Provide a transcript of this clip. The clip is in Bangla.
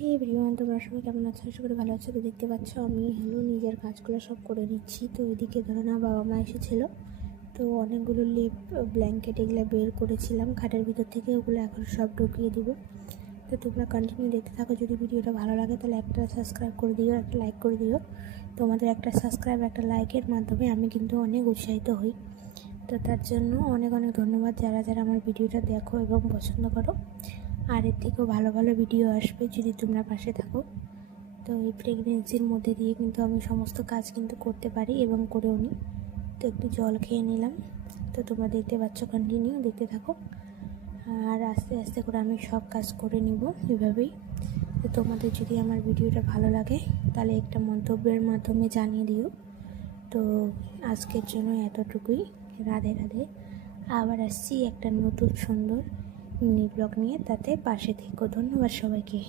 হে এভরিওয়ান, তোমরা সবাই কেমন আছো? আশা করি ভালো আছো। তো দেখতে পাচ্ছ আমি নিজের কাজগুলো সব করে নিচ্ছি। তো ওইদিকে ধরো না বাবা মা এসেছিলো, তো অনেকগুলো লেপ ব্ল্যাঙ্কেট এগুলো বের করেছিলাম খাটের ভিতর থেকে, ওগুলো এখন সব ঢুকিয়ে দিব। তো তোমরা কন্টিনিউ দেখতে থাকো। যদি ভিডিওটা ভালো লাগে তাহলে একটা সাবস্ক্রাইব করে দিও, একটা লাইক করে দিও। তোমাদের একটা সাবস্ক্রাইব একটা লাইকের মাধ্যমে আমি কিন্তু অনেক উৎসাহিত হই। তো তার জন্য অনেক অনেক ধন্যবাদ যারা যারা আমার ভিডিওটা দেখো এবং পছন্দ করো। আর এর থেকেও ভালো ভালো ভিডিও আসবে যদি তোমরা পাশে থাকো। তো এই প্রেগনেন্সির মধ্যে দিয়ে কিন্তু আমি সমস্ত কাজ কিন্তু করতে পারি এবং করেও নিই। তো একটু জল খেয়ে নিলাম। তো তোমরা দেখতে পাচ্ছ, কন্টিনিউ দেখতে থাকো। আর আস্তে আস্তে করে আমি সব কাজ করে নিব এভাবেই। তো তোমাদের যদি আমার ভিডিওটা ভালো লাগে তাহলে একটা মন্তব্যের মাধ্যমে জানিয়ে দিও। তো আজকের জন্য এতটুকুই। রাধে রাধে। আবার আসছি একটা নতুন সুন্দর মিনি ব্লগ নিয়ে, তাতে পাশে থেকো। ধন্যবাদ সবাইকে।